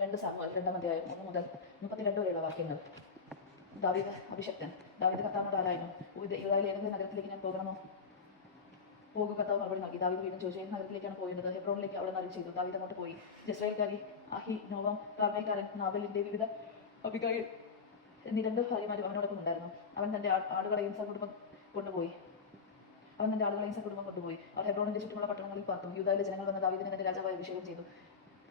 രണ്ട് സാമുവൽ രണ്ടാം അധ്യായം ഒന്ന് മുതൽ മുപ്പത്തിരണ്ട് വരെയുള്ള വാക്യങ്ങൾ. ദാവീദ് അഭിഷക്തൻ. ദാവീദ് കർത്താവിനോട് ആരായിരുന്നു ഇതായാലും ഏതെങ്കിലും നഗരത്തിലേക്ക് ഞാൻ പോകണമോ? പോകുക കർത്താവ് മറുപടി നൽകി. ദാവീദ് വീണ്ടും ചോദിച്ചു ഏത് നഗരത്തിലേക്കാണ് പോയിരുന്നത് ഹെബ്രോണിലേക്ക് അവിടെ നിന്ന് ചെയ്തു. ദാവീദ് അങ്ങോട്ട് പോയി. ജസ്രയേൽക്കാരി അഹി നോവം കാർമേൽക്കാരൻ നാവലിന്റെ വിവിധ അഭികാരി എന്നീ രണ്ട് ഭാര്യമാരും അവനോടൊപ്പം ഉണ്ടായിരുന്നു. അവൻ തന്റെ ആ- ആടുകളെയും സകുടുംബം കൊണ്ടുപോയി. അവൻ തന്റെ ആളുകളെയും സകുടുംബം കൊണ്ടുപോയി. അവർ ഹെബ്രോണിന്റെ ചുറ്റുമുള്ള പട്ടണങ്ങളിൽ പാർത്തു. യൂതായിലെ ജനങ്ങൾ വന്ന ദാവീദിനെ തന്റെ രാജാവായി അഭിഷേകം ചെയ്തു.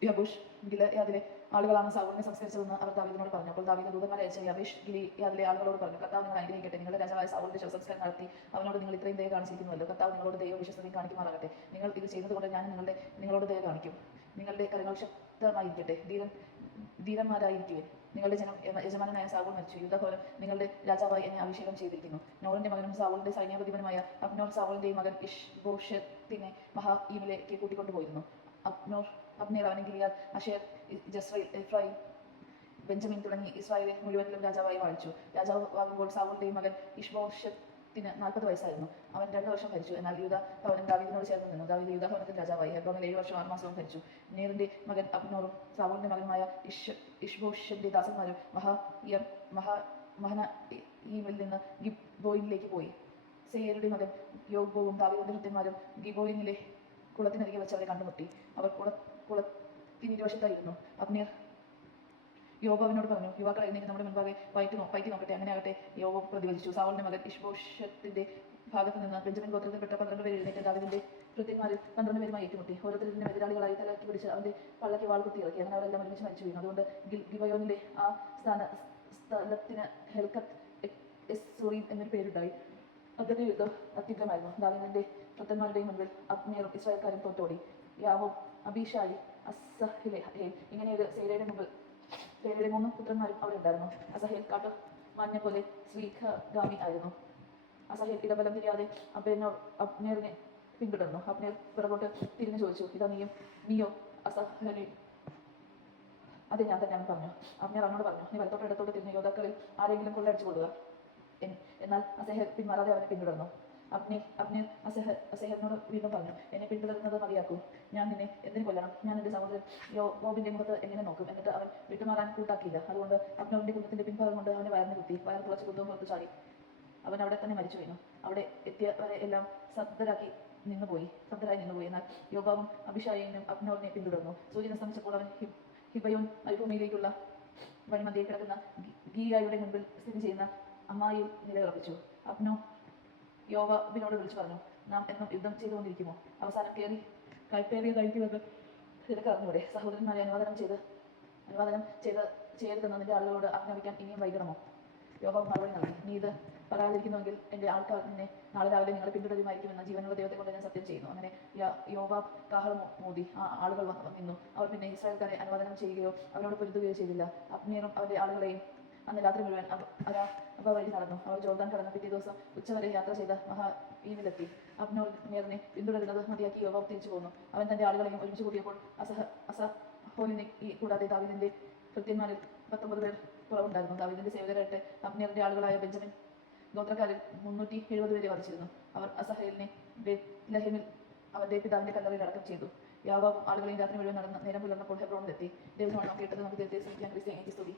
യബൂഷ് ഗിലയാദിലെ ആളുകളാണ് സൗളിനെ സംസ്കരിച്ചതെന്ന് അവർ ദാവീദിനോട് പറഞ്ഞു. അപ്പോൾ ദാവീദ് ദൂതന്മാരെ അയച്ച യബീഷ് ഗിലിയാദിലെ ആളുകളോട് പറഞ്ഞു കർത്താവ് നിങ്ങൾ അനുഗ്രഹിക്കട്ടെ. നിങ്ങളുടെ രാജാവായ സൗളിന്റെ ശവസംസ്കാരം നടത്തി അവനോട് നിങ്ങൾ ഇത്രയും ദയ കാണിച്ചിരിക്കുന്നുവല്ലോ. കർത്താവ് നിങ്ങളോട് ദൈവ വിശ്വസതയും കാണിക്കുമാറാകട്ടെ. നിങ്ങൾ ഇത് ചെയ്യുന്നതുകൊണ്ട് ഞാൻ നിങ്ങളുടെ നിങ്ങളോട് ദയ കാണിക്കും. നിങ്ങളുടെ കരങ്ങൾ ശക്തമായിരിക്കട്ടെ. ധീരൻ ധീരന്മാരായിരിക്കുവിൻ. നിങ്ങളുടെ ജനം യജമാനായ സാവൂൾ മരിച്ചു. യുദ്ധഭവനം നിങ്ങളുടെ രാജാവായി എന്നെ അഭിഷേകം ചെയ്തിരിക്കുന്നു. നോറിന്റെ മകനും സാവൂളിന്റെ സൈന്യാധിപനുമായ അബ്നോർ സാവൂളിന്റെയും മകൻ ഇഷ് ബോഷത്തിനെ മഹാ ഈമിലേക്ക് കൂട്ടിക്കൊണ്ടുപോയിരുന്നു. അബ്നോർ അവനെ Gilead Asher Jezreel Ephraim Benjamin തുടങ്ങി ഇസ്രായേലിൽ മുഴുവനിലും രാജാവായി വാഴിച്ചു. രാജാവ് ആകുമ്പോൾ സാവൂളിന്റെയും മകൻ ഇഷ്ബോഷത്തിന് നാൽപ്പത് വയസ്സായിരുന്നു. അവൻ രണ്ടു വർഷം ഭരിച്ചു. എന്നാൽ യൂത ഭവനം ദാവീദിനോട് ചേർന്ന് നിന്നു. ദാവീദ് യൂത ഭവനത്തിൽ രാജാവായി. ഹെബ്രോണിൽ ഏഴ് വർഷം ആറ് മാസവും ഭരിച്ചു. നേറിന്റെ മകൻ അബ്നോറും സാവൂളിന്റെ മകനുമായ ഇഷ് ഇഷ്ബോഷന്റെ ദാസന്മാരും മഹാ മഹാ മഹന ഈമിൽ നിന്ന് ഗിബോയിലേക്ക് പോയി. സെയ്യരുടെ മകൻ യോഗവും ദാവീദിന്റെ ഭൃത്യന്മാരും ഗിബോയിനിലെ കുളത്തിനരികെ വെച്ച് അവരെ കണ്ടുമുട്ടി. അവർ കുള കുളത്തിനിരുവശത്തായിരുന്നു അബ്നീർ യോബ് അവനോട് പറഞ്ഞു യുവാക്കൾ എഴുന്നേറ്റ് നമ്മുടെ മുൻപാകെ വൈറ്റ് നോ പയറ്റി നോക്കട്ടെ അങ്ങനെ ആകട്ടെ യോഗം പ്രതിവചിച്ചു സാവളിന്റെ മകൻ ഇഷ്ബോഷത്തിന്റെ ഭാഗത്ത് നിന്ന് ബെഞ്ചമിൻ ഗോത്രത്തിൽപ്പെട്ട പന്ത്രണ്ട് പേര് എഴുന്നേറ്റ് ദാവിദിന്റെ കൃത്യന്മാരിൽ പന്ത്രണ്ട് പേരുമായി ഏറ്റുമുട്ടി. ഓരോരുത്തരുടെ എതിരാളികളായി തലാക്കി പിടിച്ച് അവന്റെ പള്ളക്ക് വാൾ കുത്തി ഇറക്കി അങ്ങനെ അവരെല്ലാം ഒരുമിച്ച് മരിച്ചു വീണു. അതുകൊണ്ട് ഗിബയോനിലെ ആ സ്ഥാന സ്ഥലത്തിന് ഹെൽക്കത്ത് എന്നൊരു പേരുണ്ടായി. അതിന്റെ യുദ്ധം അത്യുഗ്രമായിരുന്നു ദാവീദിന്റെ പുത്രന്മാരുടെയും മുൻപിൽ അബ്നേറും ഇസ്രായേൽക്കാരും തോറ്റോടി. യാവോ അബീഷായി അസഹിലെ ഇങ്ങനെ ഒരു സേരയുടെ മുമ്പിൽ സേരയുടെ മൂന്ന് പുത്രന്മാരും അവിടെ ഉണ്ടായിരുന്നു. അസഹേൽ കാട്ട് മഞ്ഞ പോലെ സ്വീഖഗാമി ആയിരുന്നു. അസഹേൽ ഇടബലം തിരിയാതെ അബ്നേർ അബ്നേറിനെ പിന്തുടർന്നു. അബ്നേർ പുറകോട്ട് തിരിഞ്ഞു ചോദിച്ചു ഇതാ നീയും നീയോ അസഹലി അതെ ഞാൻ തന്നെയാണ് പറഞ്ഞു. അബ്നേർ അവനോട് പറഞ്ഞു നീ വലത്തോട്ട് ഇടത്തോട്ട് തിരിഞ്ഞ് യോദ്ധാക്കളിൽ ആരെങ്കിലും കൊള്ളയടിച്ചു കൊള്ളുക. എന്നാൽ അസഹർ പിന്മാറാതെ അവനെ പിന്തുടർന്നു. അപ്നെ അപ്നെ അസഹ അസഹറിനോട് വീണ്ടും പറഞ്ഞു എന്നെ പിന്തുടരുന്നത് മതിയാക്കൂ. ഞാൻ നിന്നെ എന്തിനു കൊല്ലണം? ഞാൻ എന്റെ സഹോദരൻ യോ മുഖത്ത് എങ്ങനെ നോക്കും? എന്നിട്ട് അവൻ വിട്ടുമാറാൻ കൂട്ടാക്കിയില്ല. അതുകൊണ്ട് അപ്നോവിന്റെ കുന്നത്തിന്റെ പിൻഭാഗം കൊണ്ട് അവനെ വയറിന് കുത്തി വയർ തുളച്ച് കുന്തവും പുറത്ത് ചാടി. അവൻ അവിടെ തന്നെ മരിച്ചു വീണു. അവിടെ എത്തിയ വരെ എല്ലാം ശബ്ദരാക്കി നിന്നുപോയി ശബ്ദരായി നിന്നുപോയി എന്നാൽ യോബാവും അഭിഷായിനും അപ്നോവിനെ പിന്തുടർന്നു. സൂര്യൻ അസ്തമിച്ചപ്പോൾ അവൻ ഹിബയും മരുഭൂമിയിലേക്കുള്ള വഴിമധ്യേ കിടക്കുന്ന ഗീയായുടെ മുൻപിൽ സ്ഥിതി ചെയ്യുന്ന അമ്മായിൽ നിലയുറപ്പിച്ചു യോവ യോവാബിനോട് വിളിച്ചു പറഞ്ഞു നാം എന്നും യുദ്ധം ചെയ്തുകൊണ്ടിരിക്കുമോ? അവസാനം കയറി കൈപ്പേറിയ കഴിക്കുമെന്ന് നിനക്ക് അറിഞ്ഞൂടെ സഹോദരന്മാരെ അനുവാദനം ചെയ്ത് അനുവാദനം ചെയ്ത് ചെയ്യരുതെന്ന് നിന്റെ ആളുകളോട് ആജ്ഞാപിക്കാൻ ഇനിയും വൈകണമോ? യോബാബ് മറുപടി നൽകി നീ ഇത് പറയാതിരിക്കുന്നുവെങ്കിൽ എന്റെ ആൾക്കാർ നിന്നെ നാളെ രാവിലെ നിങ്ങളെ പിന്തുടരുമായിരിക്കുമെന്ന് ജീവനുള്ള ദൈവത്തെ കൊണ്ട് ഞാൻ സത്യം ചെയ്യുന്നു. അങ്ങനെ യോബാബ് കാഹളം മോദി ആ ആളുകൾ വന്ന് നിന്നു അവർ പിന്നെ ഇസ്രായേൽക്കാരെ അനുവാദനം ചെയ്യുകയോ അവരോട് പൊരുതുകയോ ചെയ്തില്ല. അബ്നീറും അവരുടെ ആളുകളെയും അന്ന് രാത്രി മുഴുവൻ അരാ അവ വഴി നടന്നു. അവർ ജോർദാൻ കടന്ന് പിറ്റേ ദിവസം ഉച്ചവരെ യാത്ര ചെയ്ത മഹാ ഈമിലെത്തി അബ്നോൾ നേറിനെ പിന്തുടരുന്നത് മതിയാക്കി യോവാബ് തിരിച്ചു പോന്നു. അവൻ തന്റെ ആളുകളെയും ഒരുമിച്ച് കൂട്ടിയപ്പോൾ അസഹ അസഹോലിനെ ഈ കൂടാതെ ദാവിദിന്റെ കൃത്യന്മാരിൽ പത്തൊമ്പത് പേർ കുറവുണ്ടായിരുന്നു. ദാവിദിന്റെ സേവകരായിട്ട് അബ്നേറിന്റെ ആളുകളായ ബെഞ്ചമിൻ ഗോത്രക്കാരിൽ മുന്നൂറ്റി എഴുപത് പേരെ വധിച്ചിരുന്നു. അവർ അസഹേലിനെ ലഹിമിൽ അവന്റെ പിതാവിന്റെ കല്ലറയിൽ അടക്കം ചെയ്തു. യാവാബും ആളുകളെയും രാത്രി മുഴുവൻ നടന്ന് നേരം പുലർന്നപ്പോൾ ഹെബ്രോണിലെത്തി. ദൈവമാണ് കേട്ടത് നമുക്ക് തീർച്ചയായും ക്രിസ്ത്യാനി സ്തുതി.